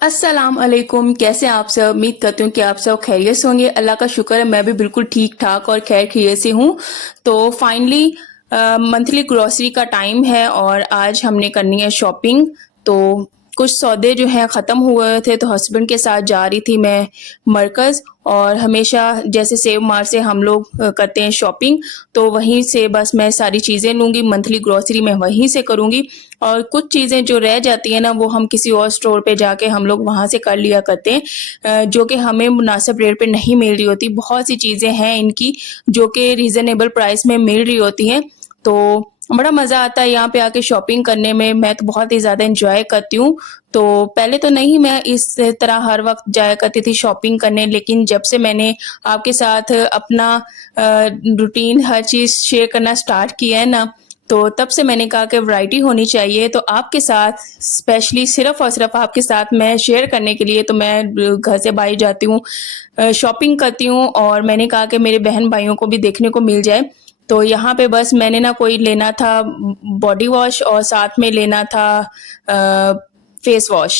अस्सलाम अलैकुम। कैसे हैं आप सब? उम्मीद करती हूँ कि आप सब खैरियत से होंगे। अल्लाह का शुक्र है, मैं भी बिल्कुल ठीक ठाक और खैर खैरियत से हूँ। तो फाइनली मंथली ग्रोसरी का टाइम है और आज हमने करनी है शॉपिंग। तो कुछ सौदे जो हैं ख़त्म हुए थे, तो हस्बैंड के साथ जा रही थी मैं मरकज़। और हमेशा जैसे सेव मार्ट से हम लोग करते हैं शॉपिंग, तो वहीं से बस मैं सारी चीज़ें लूँगी। मंथली ग्रोसरी मैं वहीं से करूँगी और कुछ चीज़ें जो रह जाती हैं ना, वो हम किसी और स्टोर पे जाके हम लोग वहाँ से कर लिया करते हैं, जो कि हमें मुनासिब रेट पे नहीं मिल रही होती। बहुत सी चीज़ें हैं इनकी जो कि रीज़नेबल प्राइस में मिल रही होती हैं, तो बड़ा मज़ा आता है यहाँ पे आके शॉपिंग करने में। मैं तो बहुत ही ज़्यादा एन्जॉय करती हूँ। तो पहले तो नहीं मैं इस तरह हर वक़्त जाया करती थी शॉपिंग करने, लेकिन जब से मैंने आपके साथ अपना रूटीन हर चीज़ शेयर करना स्टार्ट किया है ना, तो तब से मैंने कहा कि वैरायटी होनी चाहिए। तो आपके साथ स्पेशली सिर्फ़ और सिर्फ़ आपके साथ मैं शेयर करने के लिए तो मैं घर से बाहर जाती हूँ, शॉपिंग करती हूँ और मैंने कहा कि मेरे बहन-भाइयों को भी देखने को मिल जाए। तो यहाँ पे बस मैंने ना कोई लेना था बॉडी वॉश और साथ में लेना था फेस वॉश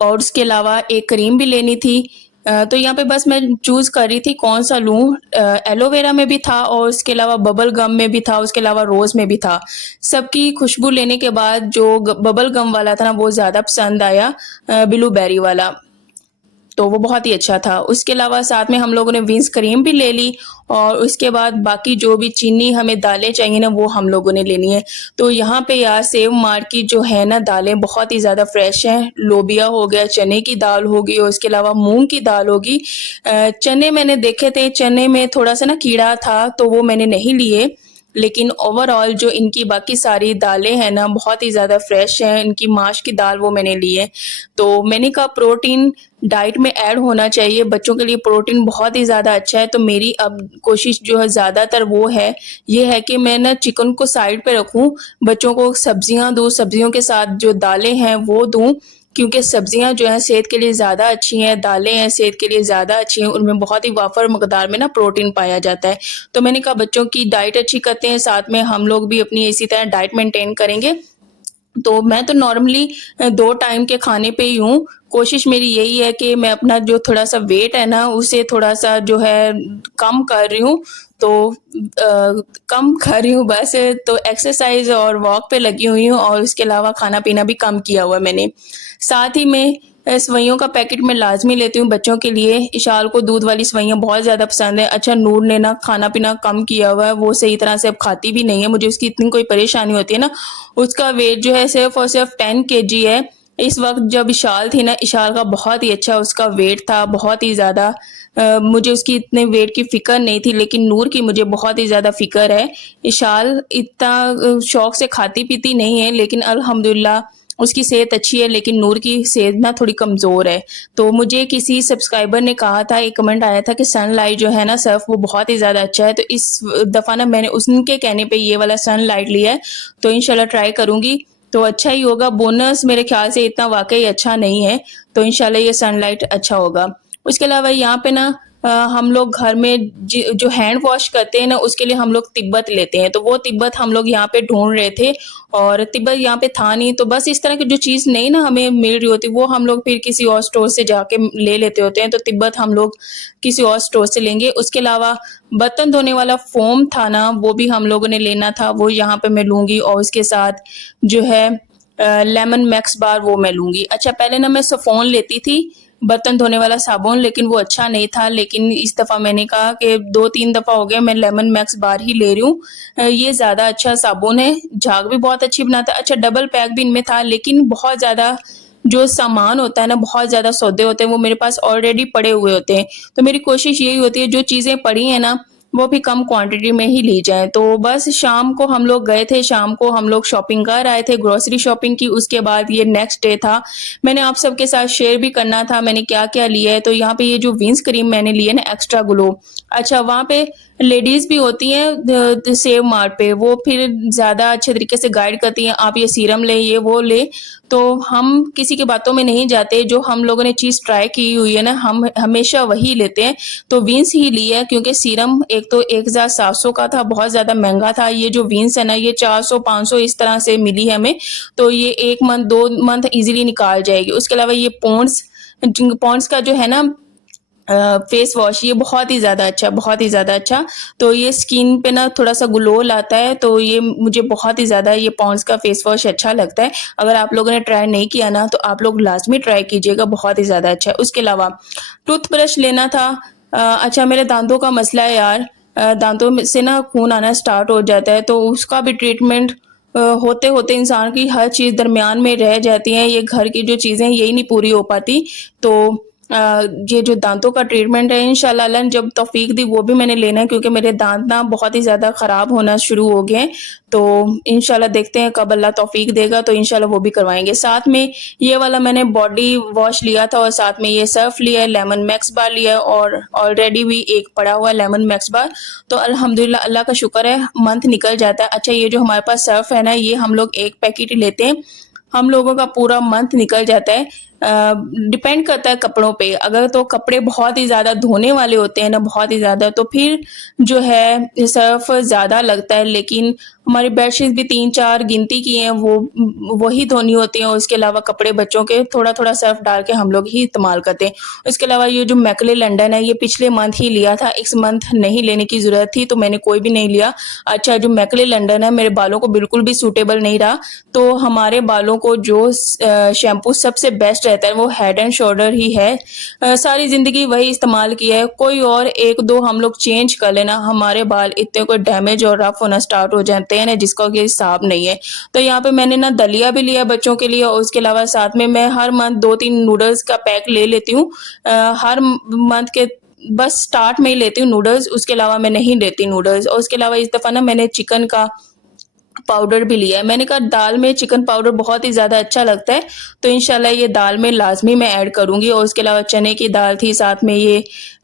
और उसके अलावा एक क्रीम भी लेनी थी। तो यहाँ पे बस मैं चूज़ कर रही थी कौन सा लूँ। एलोवेरा में भी था और उसके अलावा बबल गम में भी था, उसके अलावा रोज़ में भी था। सबकी खुशबू लेने के बाद जो बबल गम वाला था ना, वो ज़्यादा पसंद आया, ब्लूबेरी वाला। तो वो बहुत ही अच्छा था। उसके अलावा साथ में हम लोगों ने विंस क्रीम भी ले ली और उसके बाद बाकी जो भी चीनी हमें दालें चाहिए ना, वो हम लोगों ने लेनी है। तो यहाँ पे यार सेव मार्ट की जो है ना दालें बहुत ही ज़्यादा फ्रेश हैं। लोबिया हो गया, चने की दाल होगी और उसके अलावा मूँग की दाल होगी। चने मैंने देखे थे, चने में थोड़ा-सा ना कीड़ा था, तो वो मैंने नहीं लिए। लेकिन ओवरऑल जो इनकी बाकी सारी दालें हैं ना, बहुत ही ज़्यादा फ्रेश हैं। इनकी माश की दाल वो मैंने ली है। तो मैंने कहा प्रोटीन डाइट में ऐड होना चाहिए, बच्चों के लिए प्रोटीन बहुत ही ज़्यादा अच्छा है। तो मेरी अब कोशिश जो है ज़्यादातर वो है, ये है कि मैं ना चिकन को साइड पे रखूँ, बच्चों को सब्जियाँ दूँ, सब्जियों के साथ जो दालें हैं वो दूँ, क्योंकि सब्जियाँ जो हैं सेहत के लिए ज़्यादा अच्छी हैं, दालें हैं सेहत के लिए ज़्यादा अच्छी हैं, उनमें बहुत ही वाफ़र मकदार में ना प्रोटीन पाया जाता है। तो मैंने कहा बच्चों की डाइट अच्छी करते हैं, साथ में हम लोग भी अपनी इसी तरह डाइट मेंटेन करेंगे। तो मैं तो नॉर्मली 2 टाइम के खाने पे ही हूँ। कोशिश मेरी यही है कि मैं अपना जो थोड़ा-सा वेट है ना, उसे थोड़ा-सा जो है कम कर रही हूँ। तो कम कर रही हूँ बस, तो एक्सरसाइज़ और वॉक पे लगी हुई हूँ और उसके अलावा खाना-पीना भी कम किया हुआ है मैंने। साथ ही में सेवइयों का पैकेट मैं लाज़मी लेती हूँ बच्चों के लिए। इशाल को दूध वाली सेवइयाँ बहुत ज़्यादा पसंद है। अच्छा, नूर ने ना खाना-पीना कम किया हुआ है, वो सही तरह से अब खाती भी नहीं है। मुझे उसकी इतनी कोई परेशानी होती है ना, उसका वेट जो है सिर्फ़ और सिर्फ़ 10 केजी है। इस वक़्त जब इशाल थी ना, इशाल का बहुत ही अच्छा उसका वेट था, बहुत ही ज़्यादा। मुझे उसकी इतने वेट की फ़िक्र नहीं थी, लेकिन नूर की मुझे बहुत ही ज़्यादा फ़िक्र है। इशाल इतना शौक से खाती-पीती नहीं है, लेकिन अल्हम्दुलिल्लाह उसकी सेहत अच्छी है, लेकिन नूर की सेहत ना थोड़ी कमज़ोर है। तो मुझे किसी सब्सक्राइबर ने कहा था, एक कमेंट आया था कि सनलाइट जो है ना सर्फ़, वो बहुत ही ज़्यादा अच्छा है। तो इस दफ़ा ना मैंने उनके कहने पे ये वाला सनलाइट लिया है, तो इंशाल्लाह ट्राई करूँगी, तो अच्छा ही होगा। बोनस मेरे ख़्याल से इतना वाक़ई अच्छा नहीं है, तो इंशाल्लाह ये सनलाइट अच्छा होगा। उसके अलावा यहाँ पे ना हम लोग घर में जो हैंड वॉश करते हैं ना, उसके लिए हम लोग तिब्बत लेते हैं, तो वो तिब्बत हम लोग यहाँ पे ढूँढ रहे थे और तिब्बत यहाँ पे था नहीं। तो बस इस तरह की जो चीज़ नहीं ना हमें मिल रही होती, वो हम लोग फिर किसी और स्टोर से जाके ले लेते होते हैं। तो तिब्बत हम लोग किसी और स्टोर से लेंगे। उसके अलावा बर्तन धोने वाला फ़ोम था ना, वो भी हम लोगों ने लेना था, वो यहाँ पे मैं लूँगी और उसके साथ जो है लेमन मैक्स बार वो मैं लूँगी। अच्छा, पहले ना मैं सैफ़लॉन लेती थी, बर्तन धोने वाला साबुन, लेकिन वो अच्छा नहीं था। लेकिन इस दफ़ा मैंने कहा कि 2-3 दफ़ा हो गया मैं लेमन मैक्स बार ही ले रही हूँ। ये ज़्यादा अच्छा साबुन है, झाग भी बहुत अच्छी बनाता है। अच्छा, डबल पैक भी इनमें था, लेकिन बहुत ज़्यादा जो सामान होता है ना, बहुत ज़्यादा सौदे होते हैं, वो मेरे पास ऑलरेडी पड़े हुए होते हैं। तो मेरी कोशिश यही होती है जो चीज़ें पड़ी हैं ना, वो भी कम क्वांटिटी में ही ली जाएँ। तो बस शाम को हम लोग गए थे, शाम को हम लोग शॉपिंग कर आए थे, ग्रोसरी शॉपिंग की। उसके बाद ये नेक्स्ट डे था। मैंने आप सबके साथ शेयर भी करना था मैंने क्या-क्या लिया है। तो यहाँ पे ये जो विंस क्रीम मैंने ली है ना एक्स्ट्रा ग्लो, अच्छा वहाँ पे लेडीज़ भी होती हैं सेव मार्ट पे, वो फिर ज़्यादा अच्छे तरीके से गाइड करती हैं, आप ये सीरम लें, ये वो लें। तो हम किसी की बातों में नहीं जाते, जो हम लोगों ने चीज़ ट्राई की हुई है ना, हम हमेशा वही लेते हैं। तो विंस ही ली है, क्योंकि सीरम एक तो 1700 का था, बहुत ज़्यादा महँगा था। ये जो विंस है ना, ये 400-500 इस तरह से मिली है हमें, तो ये 1 मंथ, 2 मंथ ईज़िली निकाल जाएगी। उसके अलावा ये पॉन्ड्स का जो है ना फेस वॉश, ये बहुत ही ज़्यादा अच्छा, बहुत ही ज़्यादा अच्छा। तो ये स्किन पे ना थोड़ा-सा ग्लो लाता है, तो ये मुझे बहुत ही ज़्यादा ये पॉन्ड्स का फेस वॉश अच्छा लगता है। अगर आप लोगों ने ट्राई नहीं किया ना, तो आप लोग लाज़मी ट्राई कीजिएगा, बहुत ही ज़्यादा अच्छा है। उसके अलावा टूथब्रश लेना था। अच्छा, मेरे दाँतों का मसला है यार, दाँतों में से ना खून आना स्टार्ट हो जाता है, तो उसका भी ट्रीटमेंट होते-होते इंसान की हर चीज़ दरमियान में रह जाती हैं। ये घर की जो चीज़ें हैं, यही नहीं पूरी हो पाती। तो ये जो दाँतों का ट्रीटमेंट है, इंशाल्लाह अल्लाह ने जब तौफ़ीक दी, वो भी मैंने लेना है, क्योंकि मेरे दाँत ना बहुत ही ज़्यादा ख़राब होना शुरू हो गए हैं। तो इंशाल्लाह देखते हैं कब अल्लाह तौफ़ीक देगा, तो इंशाल्लाह वो भी करवाएँगे। साथ में ये वाला मैंने बॉडी वॉश लिया था, और साथ में ये सर्फ़ लिया है, लेमन मैक्स बार लिया है, और ऑलरेडी भी एक पड़ा हुआ है लेमन मैक्स बार। तो अल्हम्दुलिल्लाह, अल्लाह का शुक्र है, मंथ निकल जाता है। अच्छा, ये जो हमारे पास सर्फ़ है ना, ये हम लोग 1 पैकेट ही लेते हैं, हम लोगों का पूरा मंथ निकल जाता है। डिपेंड करता है कपड़ों पे, अगर तो कपड़े बहुत ही ज़्यादा धोने वाले होते हैं ना, बहुत ही ज़्यादा, तो फिर जो है सर्फ़ ज़्यादा लगता है, लेकिन हमारी बेडशीट भी 3-4 गिनती की हैं, वो वही धोनी होती हैं, और उसके अलावा कपड़े बच्चों के थोड़ा-थोड़ा सर्फ़ डाल के हम लोग ही इस्तेमाल करते हैं। उसके अलावा ये जो मैकले लंदन है, ये पिछले मंथ ही लिया था, इस मंथ नहीं लेने की ज़रूरत थी, तो मैंने कोई भी नहीं लिया। अच्छा, जो मैकले लंदन है, मेरे बालों को बिल्कुल भी सूटेबल नहीं रहा, तो हमारे बालों को जो शैम्पू सबसे बेस्ट रहता है, वो हेड एंड शोल्डर ही है। सारी ज़िंदगी वही इस्तेमाल किया है, कोई और 1-2 हम लोग चेंज कर लेना, हमारे बाल इतने कोई डैमेज और रफ़ होना स्टार्ट हो जाते हैं ना, जिसका कोई हिसाब नहीं है। तो यहाँ पे मैंने ना दलिया भी लिया बच्चों के लिए, और उसके अलावा साथ में मैं हर मंथ 2-3 नूडल्स का पैक ले लेती हूँ। हर मंथ के बस स्टार्ट में ही लेती हूँ नूडल्स, उसके अलावा मैं नहीं लेती नूडल्स। और उसके अलावा इस दफ़ा ना मैंने चिकन का पाउडर भी लिया है। मैंने कहा दाल में चिकन पाउडर बहुत ही ज़्यादा अच्छा लगता है, तो इंशाल्लाह ये दाल में लाज़मी मैं ऐड करूँगी। और उसके अलावा चने की दाल थी, साथ में ये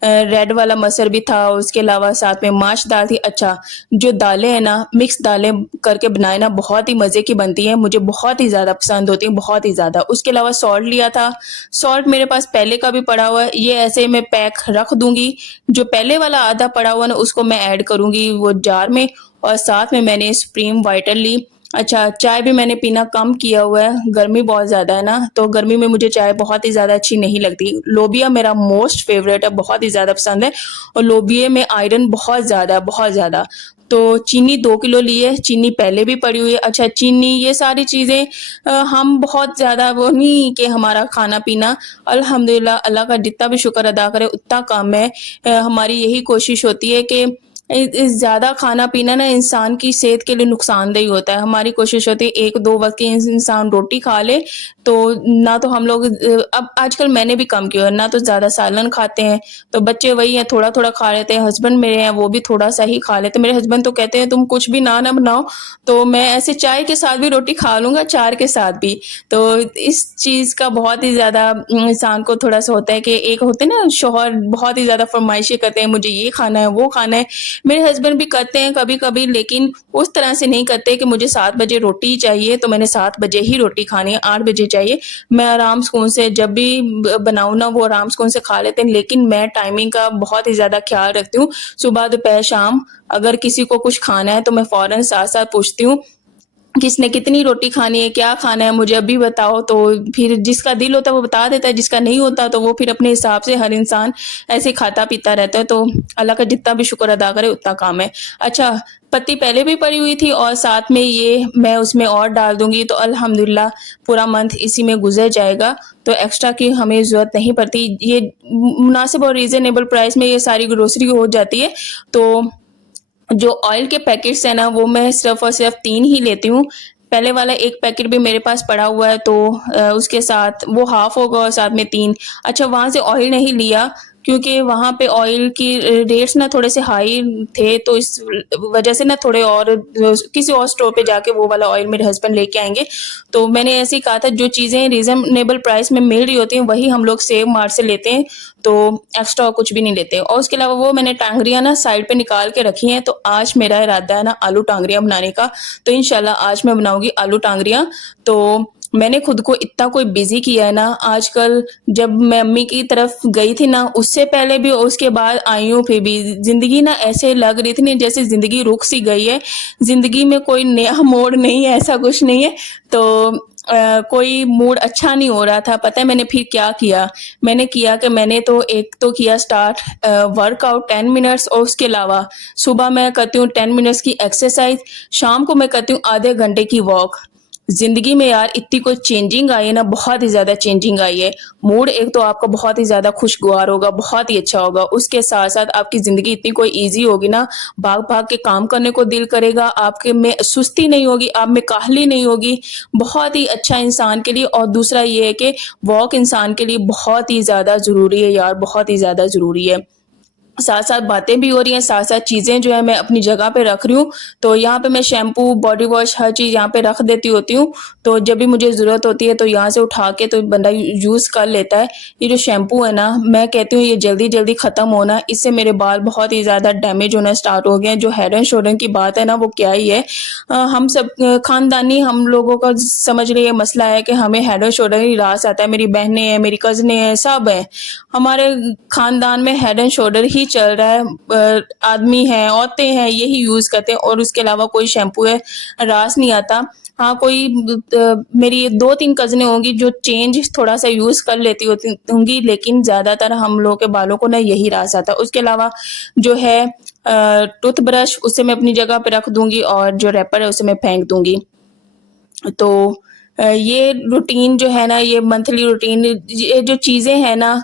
रेड वाला मसर भी था, और उसके अलावा साथ में माश दाल थी। अच्छा, जो दालें हैं ना, मिक्स दालें करके बनाए ना, बहुत ही मज़े की बनती हैं, मुझे बहुत ही ज़्यादा पसंद होती हैं, बहुत ही ज़्यादा। उसके अलावा सॉल्ट लिया था, सॉल्ट मेरे पास पहले का भी पड़ा हुआ है, ये ऐसे मैं पैक रख दूँगी। जो पहले वाला आधा पड़ा हुआ ना, उसको मैं ऐड करूँगी वो जार में, और साथ में मैंने सुप्रीम वाइटल ली। अच्छा, चाय भी मैंने पीना कम किया हुआ है, गर्मी बहुत ज़्यादा है ना, तो गर्मी में मुझे चाय बहुत ही ज़्यादा अच्छी नहीं लगती। लोबिया मेरा मोस्ट फ़ेवरेट है, बहुत ही ज़्यादा पसंद है, और लोबिया में आयरन बहुत ज़्यादा है, बहुत ज़्यादा। तो चीनी 2 किलो ली है, चीनी पहले भी पड़ी हुई है। अच्छा, चीनी ये सारी चीज़ें हम बहुत ज़्यादा वो नहीं कि हमारा खाना-पीना, अल्हम्दुलिल्लाह अल्लाह का जितना भी शुक्र अदा करें उतना कम है। हमारी यही कोशिश होती है कि ज़्यादा खाना-पीना ना इंसान की सेहत के लिए नुकसानदेही होता है। हमारी कोशिश होती है 1-2 वक़्त की इंसान रोटी खा ले, तो ना तो हम लोग अब आजकल मैंने भी कम किया है, ना तो ज़्यादा सालन खाते हैं, तो बच्चे वही हैं थोड़ा-थोड़ा खा लेते हैं। हस्बैंड मेरे हैं, वो भी थोड़ा-सा ही खा लेते हैं। मेरे हस्बैंड तो कहते हैं तुम कुछ भी ना बनाओ, तो मैं ऐसे चाय के साथ भी रोटी खा लूँगा, अचार के साथ भी। तो इस चीज़ का बहुत ही ज़्यादा इंसान को थोड़ा-सा होता है कि एक होते हैं ना शौहर बहुत ही ज़्यादा फ़रमाइशें करते हैं, मुझे ये खाना है, वो खाना है। मेरे हस्बैंड भी करते हैं कभी-कभी, लेकिन उस तरह से नहीं करते कि मुझे 7 बजे रोटी ही चाहिए, तो मैंने 7 बजे ही रोटी खानी है, 8 बजे चाहिए। मैं आराम सुकून से जब भी बनाऊँ ना, वो आराम सुकून से खा लेते हैं, लेकिन मैं टाइमिंग का बहुत ही ज़्यादा ख़्याल रखती हूँ। सुबह, दोपहर, शाम अगर किसी को कुछ खाना है, तो मैं फ़ौरन साथ-साथ पूछती हूँ किसने कितनी रोटी खानी है, क्या खाना है, मुझे अभी बताओ। तो फिर जिसका दिल होता है वो बता देता है, जिसका नहीं होता तो वो फिर अपने हिसाब से हर इंसान ऐसे खाता-पीता रहता है, तो अल्लाह का जितना भी शुक्र अदा करे उतना काम है। अच्छा, पत्ती पहले भी पड़ी हुई थी, और साथ में ये मैं उसमें और डाल दूँगी, तो अल्हम्दुलिल्लाह पूरा मंथ इसी में गुज़र जाएगा, तो एक्स्ट्रा की हमें ज़रूरत नहीं पड़ती। ये मुनासिब और रीज़नेबल प्राइस में ये सारी ग्रोसरी हो जाती है। तो जो ऑयल के पैकेट्स हैं ना, वो मैं सिर्फ़ और सिर्फ़ 3 ही लेती हूँ। पहले वाला 1 पैकेट भी मेरे पास पड़ा हुआ है, तो उसके साथ वो हाफ़ होगा और साथ में 3। अच्छा, वहाँ से ऑयल नहीं लिया, क्योंकि वहाँ पे ऑयल की रेट्स ना थोड़े से हाई थे, तो इस वजह से ना थोड़े और किसी और स्टोर पे जाके वो वाला ऑयल मेरे हस्बैंड लेके आएँगे। तो मैंने ऐसे ही कहा था, जो चीज़ें रीज़नेबल प्राइस में मिल रही होती हैं वही हम लोग सेव मार्ट से लेते हैं, तो एक्स्ट्रा कुछ भी नहीं लेते। और उसके अलावा वो मैंने टांगरियाँ ना साइड पे निकाल के रखी हैं, तो आज मेरा इरादा है ना आलू टांगरियाँ बनाने का। तो इंशाल्लाह आज मैं बनाऊँगी आलू टांगरियाँ। तो मैंने खुद को इतना कोई बिज़ी किया है ना आजकल, जब मैं अम्मी की तरफ गई थी ना, उससे पहले भी और उसके बाद आई हूँ, फिर भी ज़िंदगी ना ऐसे लग रही थी ना जैसे ज़िंदगी रुक सी गई है। ज़िंदगी में कोई नया मोड़ नहीं है, ऐसा कुछ नहीं है। तो कोई मूड अच्छा नहीं हो रहा था। पता है मैंने फिर क्या किया? मैंने किया कि मैंने तो एक तो किया स्टार्ट वर्कआउट 10 मिनट्स, और उसके अलावा सुबह मैं करती हूँ 10 मिनट्स की एक्सरसाइज़, शाम को मैं करती हूँ आधे घंटे की वॉक। ज़िंदगी में यार इतनी कोई चेंजिंग आई है ना, बहुत ही ज़्यादा चेंजिंग आई है। मूड एक तो आपका बहुत ही ज़्यादा खुशगवार होगा, बहुत ही अच्छा होगा। उसके साथ-साथ आपकी ज़िंदगी इतनी कोई ईज़ी होगी ना, भाग-भाग के काम करने को दिल करेगा, आपके में सुस्ती नहीं होगी, आप में काहली नहीं होगी। बहुत ही अच्छा इंसान के लिए। और दूसरा ये है कि वॉक इंसान के लिए बहुत ही ज़्यादा ज़रूरी है यार, बहुत ही ज़्यादा ज़रूरी है। साथ-साथ बातें भी हो रही हैं, साथ-साथ चीज़ें जो है मैं अपनी जगह पे रख रही हूँ। तो यहाँ पे मैं शैम्पू, बॉडी वॉश हर चीज़ यहाँ पे रख देती होती हूँ। तो जब भी मुझे ज़रूरत होती है तो यहाँ से उठा के तो बंदा यूज़ कर लेता है। ये जो शैम्पू है ना, मैं कहती हूँ ये जल्दी-जल्दी ख़त्म हो ना, इससे मेरे बाल बहुत ही ज़्यादा डैमेज होना स्टार्ट हो गए हैं। जो हेड एंड शोल्डर की बात है ना, वो क्या ही है। हम सब ख़ानदानी हम लोगों का समझ लीजिए मसला है कि हमें हेड एंड शोल्डर ही रास आता है। मेरी बहनें हैं, मेरी कज़िनें हैं, सब हैं। हमारे खानदान में हेड एंड शोल्डर ही चल रहा है। आदमी हैं, औरतें हैं, यही यूज़ करते हैं, और उसके अलावा कोई शैम्पू है रास नहीं आता। हाँ, कोई मेरी 2-3 कज़िनें होंगी जो चेंज थोड़ा-सा यूज़ कर लेती होती होंगी, लेकिन ज़्यादातर हम लोगों के बालों को ना यही रास आता है। उसके अलावा जो है टूथब्रश, उसे मैं अपनी जगह पे रख दूँगी, और जो रैपर है उसे मैं फेंक दूँगी। तो ये रूटीन जो है ना, ये मंथली रूटीन, ये जो चीज़ें हैं ना,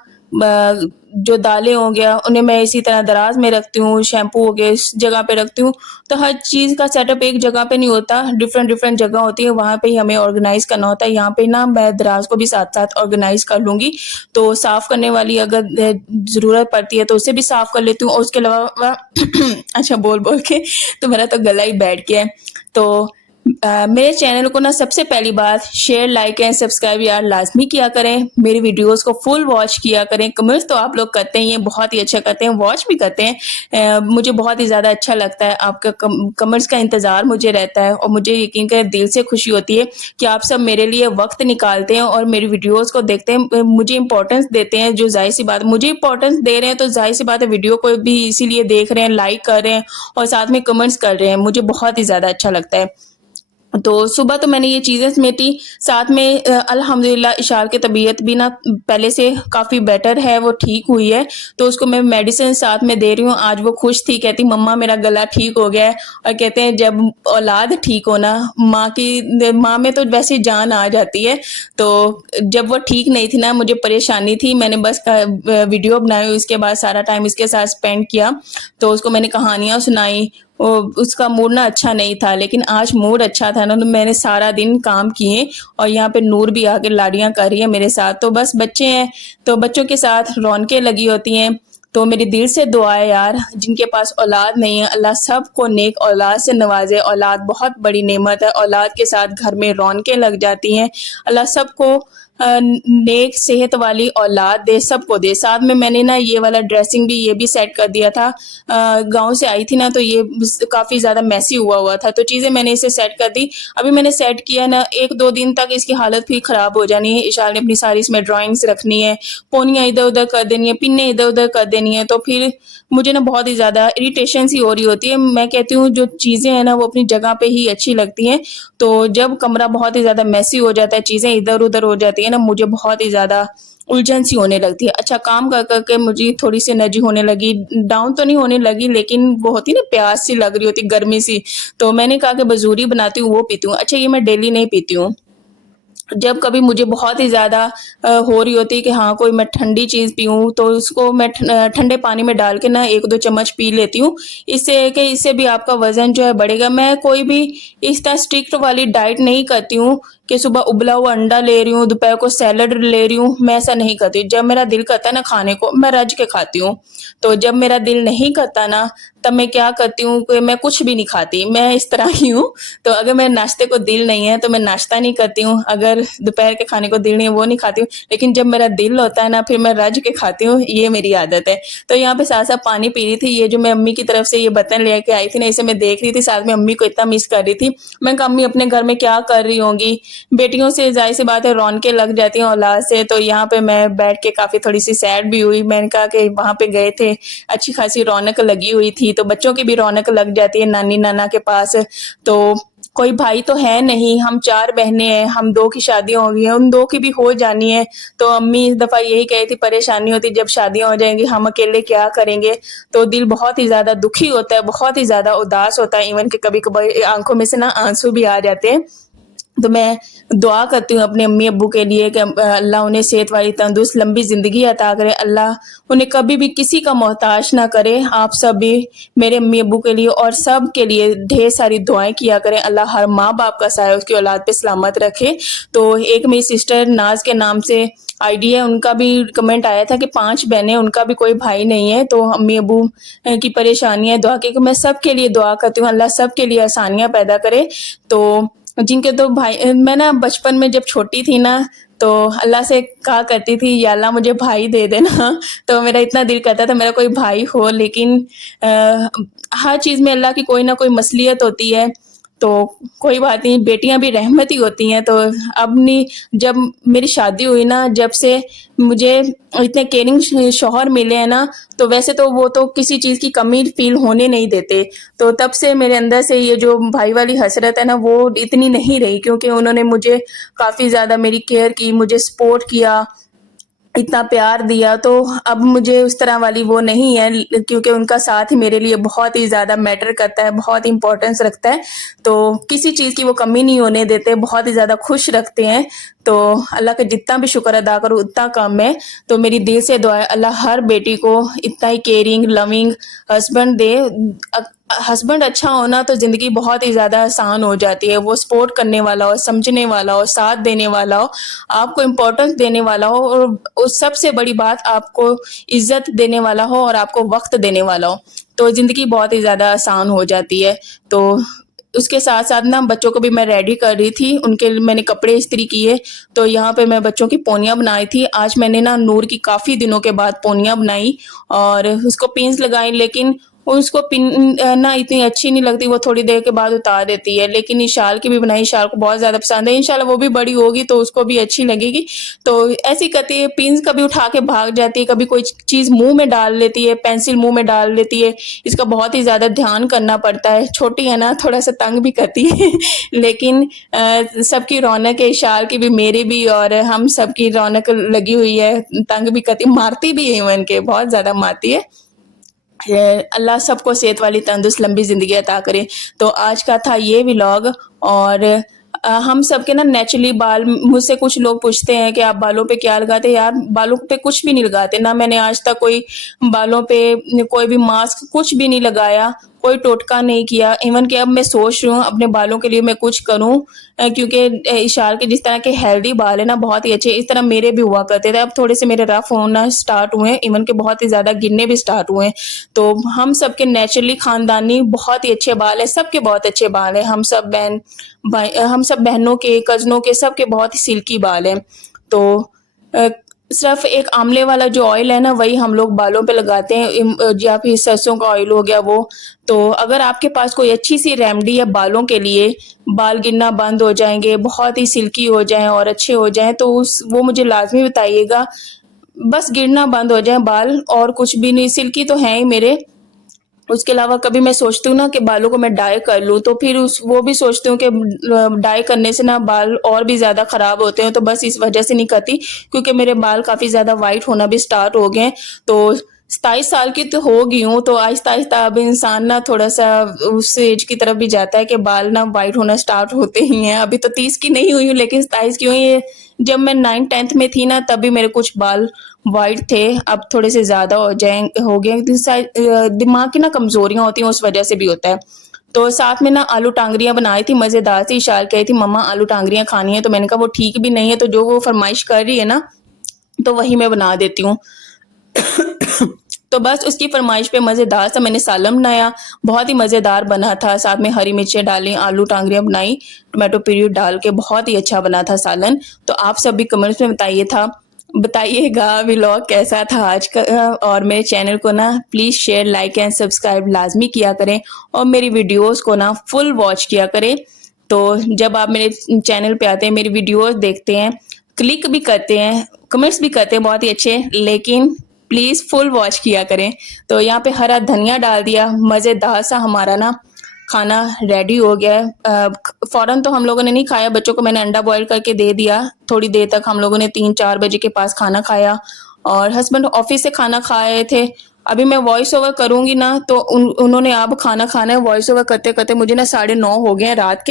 जो दालें हो गया उन्हें मैं इसी तरह दराज में रखती हूँ, शैम्पू हो गया इस जगह पे रखती हूँ। तो हर चीज़ का सेटअप एक जगह पे नहीं होता, डिफरेंट-डिफरेंट जगह होती है, वहाँ पे ही हमें ऑर्गेनाइज़ करना होता है। यहाँ पे ना मैं दराज को भी साथ-साथ ऑर्गेनाइज़ कर लूँगी। तो साफ़ करने वाली अगर ज़रूरत पड़ती है तो उसे भी साफ़ कर लेती हूँ, और उसके अलावा अच्छा बोल-बोल के तो मेरा तो गला ही बैठ गया है। तो मेरे चैनल को ना सबसे पहली बात शेयर, लाइक एंड सब्सक्राइब यार लाज़मी किया करें। मेरी वीडियोज़ को फुल वॉच किया करें। कमेंट्स तो आप लोग करते ही हैं, बहुत ही अच्छा करते हैं, वॉच भी करते हैं। मुझे बहुत ही ज़्यादा अच्छा लगता है, आपका कमेंट्स का इंतज़ार मुझे रहता है, और मुझे यकीन करें दिल से खुशी होती है कि आप सब मेरे लिए वक़्त निकालते हैं और मेरी वीडियोज़ को देखते हैं, मुझे इम्पोर्टेंस देते हैं। जो ज़ाहिर-सी बात है, मुझे इम्पोर्टेंस दे रहे हैं तो ज़ाहिर-सी बात है वीडियो को भी इसीलिए देख रहे हैं, लाइक कर रहे हैं और साथ में कमेंट्स कर रहे हैं। मुझे बहुत ही ज़्यादा अच्छा लगता है। तो सुबह तो मैंने ये चीज़ें समेटी, साथ में अल्हम्दुलिल्लाह इशार की तबीयत भी ना पहले से काफ़ी बेटर है, वो ठीक हुई है, तो उसको मैं मेडिसिन साथ में दे रही हूँ। आज वो खुश थी, कहती मम्मा मेरा गला ठीक हो गया है, और कहते हैं जब औलाद ठीक हो ना, माँ में तो वैसे जान आ जाती है। तो जब वो ठीक नहीं थी ना, मुझे परेशानी थी, मैंने बस वीडियो बनाई, उसके बाद सारा टाइम इसके साथ स्पेंड किया, तो उसको मैंने कहानियाँ सुनाई। उसका मूड ना अच्छा नहीं था, लेकिन आज मूड अच्छा था ना, तो मैंने सारा दिन काम किए, और यहाँ पे नूर भी आके लाड़ियाँ कर रही है मेरे साथ। तो बस बच्चे हैं, तो बच्चों के साथ रौनकें लगी होती हैं। तो मेरी दिल से दुआ है यार, जिनके पास औलाद नहीं है, अल्लाह सबको नेक औलाद से नवाजे। औलाद बहुत बड़ी नेमत है, औलाद के साथ घर में रौनकें लग जाती हैं। अल्लाह सबको नेक सेहत वाली औलाद दे, सबको दे। साथ में मैंने ना ये वाला ड्रेसिंग भी ये भी सेट कर दिया था। गाँव से आई थी ना, तो ये काफ़ी ज़्यादा मेसी हुआ था, तो चीज़ें मैंने इसे सेट कर दी। अभी मैंने सेट किया ना, 1-2 दिन तक इसकी हालत फिर ख़राब हो जानी है। इशार ने अपनी सारी इसमें ड्राइंग्स रखनी है, पोनियाँ इधर-उधर कर देनी है, पिन्नें इधर-उधर कर देनी है, तो फिर मुझे ना बहुत ही ज़्यादा इरिटेशन सी हो रही होती है। मैं कहती हूँ जो चीज़ें हैं ना, वो अपनी जगह पे ही अच्छी लगती हैं। तो जब कमरा बहुत ही ज़्यादा मेसी हो जाता है, चीज़ें इधर-उधर हो जाती हैं ना, मुझे बहुत ही ज़्यादा उलझन सी होने लगती है। अच्छा, काम कर के मुझे थोड़ी-सी एनर्जी होने लगी, डाउन तो नहीं होने लगी, लेकिन वो होती है ना प्यास सी लग रही होती, गर्मी सी, तो मैंने कहा कि बजूरी बनाती हूँ, वो पीती हूँ। अच्छा, ये मैं डेली नहीं पीती हूँ। जब कभी मुझे बहुत ही ज़्यादा हो रही होती है कि हाँ, कोई मैं ठंडी चीज़ पीऊँ, तो उसको मैं ठंडे पानी में डाल के ना 1-2 चम्मच पी लेती हूँ। इससे भी आपका वज़न जो है बढ़ेगा। मैं कोई भी इस तरह स्ट्रिक्ट वाली डाइट नहीं करती हूँ। कि सुबह उबला हुआ अंडा ले रही हूँ, दोपहर को सैलड ले रही हूँ, मैं ऐसा नहीं करती। जब मेरा दिल करता है ना खाने को, मैं रज के खाती हूँ। तो जब मेरा दिल नहीं करता ना, तब मैं क्या करती हूँ कि मैं कुछ भी नहीं खाती, मैं इस तरह की हूँ। तो अगर मेरे नाश्ते को दिल नहीं है तो मैं नाश्ता नहीं करती हूँ, अगर दोपहर के खाने को दिल नहीं है वो नहीं खाती हूँ, लेकिन जब मेरा दिल होता है ना फिर मैं रज के खाती हूँ, ये मेरी आदत है। तो यहाँ पे साथ-साथ पानी पी रही थी, ये जो मैं अम्मी की तरफ से ये बर्तन लेके आई थी ना, इसे मैं देख रही थी, साथ में अम्मी को इतना मिस कर रही थी। मैं कहा अम्मी अपने घर में क्या कर रही होंगी? बेटियों से ज़ाहिर-सी बात है रौनकें लग जाती हैं औलाद से, तो यहाँ पे मैं बैठ के काफ़ी थोड़ी-सी सैड भी हुई। मैंने कहा कि वहाँ पे गए थे, अच्छी खासी रौनक लगी हुई थी, तो बच्चों की भी रौनक लग जाती है नानी-नाना के पास। तो कोई भाई तो है नहीं, हम 4 बहनें हैं, हम 2 की शादियाँ हो गई हैं, उन 2 की भी हो जानी है। तो अम्मी इस दफ़ा यही कही थी परेशानी होती जब शादियाँ हो जाएँगी, हम अकेले क्या करेंगे? तो दिल बहुत ही ज़्यादा दुखी होता है, बहुत ही ज़्यादा उदास होता है, इवन कि कभी-कभार आँखों में से ना आँसू भी आ जाते हैं। तो मैं दुआ करती हूँ अपने अम्मी-अब्बू के लिए कि अल्लाह उन्हें सेहत वाली तंदुरुस्त लंबी ज़िंदगी अता करे। अल्लाह उन्हें कभी भी किसी का मोहताज ना करे। आप सब भी मेरे अम्मी-अब्बू के लिए और सब के लिए ढेर सारी दुआएँ किया करें। अल्लाह हर माँ-बाप का साया उसकी औलाद पे सलामत रखे। तो एक मेरी सिस्टर नाज़ के नाम से आईडी है, उनका भी कमेंट आया था कि 5 बहनें, उनका भी कोई भाई नहीं है, तो अम्मी-अब्बू की परेशानियाँ दुआ की, मैं सबके लिए दुआ करती हूँ, अल्लाह सबके लिए आसानियाँ पैदा करे। तो जिनके तो भाई मैं ना बचपन में जब छोटी थी ना, तो अल्लाह से कहा करती थी या अल्लाह मुझे भाई दे देना। तो मेरा इतना दिल करता था मेरा कोई भाई हो, लेकिन हर चीज़ में अल्लाह की कोई ना कोई मसलियत होती है। तो कोई बात नहीं, बेटियाँ भी रहमत ही होती हैं। तो अब नहीं, जब मेरी शादी हुई ना, जब से मुझे इतने केयरिंग शौहर मिले हैं ना, तो वैसे तो वो तो किसी चीज़ की कमी फ़ील होने नहीं देते। तो तब से मेरे अंदर से ये जो भाई वाली हसरत है ना, वो इतनी नहीं रही, क्योंकि उन्होंने मुझे काफ़ी ज़्यादा मेरी केयर की, मुझे सपोर्ट किया, इतना प्यार दिया। तो अब मुझे उस तरह वाली वो नहीं है, क्योंकि उनका साथ ही मेरे लिए बहुत ही ज़्यादा मैटर करता है, बहुत इम्पोर्टेंस रखता है। तो किसी चीज़ की वो कमी नहीं होने देते, बहुत ही ज़्यादा खुश रखते हैं। तो अल्लाह का जितना भी शुक्र अदा करूँ उतना कम है। तो मेरी दिल से दुआ है अल्लाह हर बेटी को इतना ही केयरिंग, लविंग हस्बैंड दे। हस्बैंड अच्छा होना तो ज़िंदगी बहुत ही ज़्यादा आसान हो जाती है। वो सपोर्ट करने वाला हो, समझने वाला हो, साथ देने वाला हो, आपको इम्पोर्टेंस देने वाला हो, और सबसे बड़ी बात आपको इज़्ज़त देने वाला हो और आपको वक़्त देने वाला हो, तो ज़िंदगी बहुत ही ज़्यादा आसान हो जाती है। तो उसके साथ-साथ ना बच्चों को भी मैं रेडी कर रही थी, उनके लिए मैंने कपड़े इस्त्री किए, तो यहाँ पे मैं बच्चों की पोनियाँ बनाई थी। आज मैंने ना नूर की काफ़ी दिनों के बाद पोनियाँ बनाई और उसको पिन्स लगाई, लेकिन उसको पिन ना इतनी अच्छी नहीं लगती, वो थोड़ी देर के बाद उतार देती है। लेकिन इशाल की भी बनाई, इशाल को बहुत ज़्यादा पसंद है, इंशाल्लाह वो भी बड़ी होगी तो उसको भी अच्छी लगेगी। तो ऐसे ही करती है, पिन्स कभी उठा के भाग जाती है, कभी कोई चीज़ मुँह में डाल लेती है, पेंसिल मुँह में डाल लेती है। इसका बहुत ही ज़्यादा ध्यान करना पड़ता है, छोटी है ना, थोड़ा-सा तंग भी करती है। लेकिन सबकी रौनक है, इशाल की भी, मेरी भी, और हम सबकी रौनक लगी हुई है, तंग भी करती, मारती भी है, इवन के बहुत ज़्यादा मारती है। अल्लाह सबको सेहत वाली तंदुरुस्त लंबी ज़िंदगी अता करे। तो आज का था ये व्लॉग। और हम सबके ना नेचुरली बाल, मुझसे कुछ लोग पूछते हैं कि आप बालों पे क्या लगाते हैं? यार बालों पे कुछ भी नहीं लगाते, ना मैंने आज तक कोई बालों पे कोई भी मास्क कुछ भी नहीं लगाया, कोई टोटका नहीं किया। इवन कि अब मैं सोच रही हूँ अपने बालों के लिए मैं कुछ करूँ, क्योंकि इशार के जिस तरह के हेल्दी बाल है ना, बहुत ही अच्छे, इस तरह मेरे भी हुआ करते थे। अब थोड़े से मेरे रफ होना स्टार्ट हुए हैं, इवन के बहुत ही ज़्यादा गिरने भी स्टार्ट हुए हैं। तो हम सबके नेचुरली खानदानी बहुत ही अच्छे बाल है, सबके बहुत अच्छे बाल है। हम सब हम सब बहनों के, कज़नों के, सबके बहुत ही सिल्की बाल हैं। तो अ, सिर्फ़ एक आंवले वाला जो ऑयल है ना, वही हम लोग बालों पे लगाते हैं, या फिर सरसों का ऑयल हो गया वो। तो अगर आपके पास कोई अच्छी-सी रेमेडी है बालों के लिए, बाल गिरना बंद हो जाएँगे, बहुत ही सिल्की हो जाएँ और अच्छे हो जाएँ, तो वो मुझे लाज़मी बताइएगा। बस गिरना बंद हो जाएँ बाल, और कुछ भी नहीं, सिल्की तो हैं ही मेरे। उसके अलावा कभी मैं सोचती हूँ ना कि बालों को मैं डाई कर लूँ, तो फिर उस वो भी सोचती हूँ कि डाई करने से ना बाल और भी ज़्यादा ख़राब होते हैं, तो बस इस वजह से नहीं करती, क्योंकि मेरे बाल काफ़ी ज़्यादा वाइट होना भी स्टार्ट हो गए हैं। तो 27 साल की तो हो गई हूँ, तो आहिस्ता-आहिस्ता अब इंसान ना थोड़ा-सा उस एज की तरफ भी जाता है कि बाल ना वाइट होना स्टार्ट होते ही हैं। अभी तो 30 की नहीं हुई हूँ, लेकिन 27 की हुई। ये जब मैं 9th-10th में थी ना, तभी मेरे कुछ बाल वाइट थे, अब थोड़े से ज़्यादा हो गए, दिमाग की ना कमज़ोरियाँ होती हैं, उस वजह से भी होता है। तो साथ में ना आलू टांगरियाँ बनाई थी मज़ेदार सी। इशार कही थी मम्मा आलू टांगरियाँ खानी है, तो मैंने कहा वो ठीक भी नहीं है, तो जो वो फरमाइश कर रही है ना तो वही मैं बना देती हूँ। तो बस उसकी फरमाइश पे मज़ेदार सा मैंने सालन बनाया, बहुत ही मज़ेदार बना था। साथ में हरी मिर्चें डाली, आलू टांगरियाँ बनाई, टोमेटो प्यूरी डाल के बहुत ही अच्छा बना था सालन। तो आप सब भी कमेंट्स में बताइएगा व्लॉग कैसा था आज का। और मेरे चैनल को ना please share, like and subscribe लाजमी किया करें और मेरी वीडियोस को ना फुल वॉच किया करें। तो जब आप मेरे चैनल पे आते हैं, मेरी वीडियोस देखते हैं, क्लिक भी करते हैं, कमेंट्स भी करते हैं बहुत ही अच्छे, लेकिन प्लीज़ फुल वॉच किया करें। तो यहाँ पे हरा धनिया डाल दिया, मज़ेदार सा हमारा ना खाना रेडी हो गया है। फ़ौरन तो हम लोगों ने नहीं खाया, बच्चों को मैंने अंडा बॉयल करके दे दिया। थोड़ी देर तक हम लोगों ने 3-4 बजे के पास खाना खाया और हस्बैंड ऑफिस से खाना खा आए थे। अभी मैं वॉइस ओवर करूँगी ना तो उन्होंने अब खाना खाना है। वॉइस ओवर करते-करते मुझे ना 9:30 हो गए हैं रात के।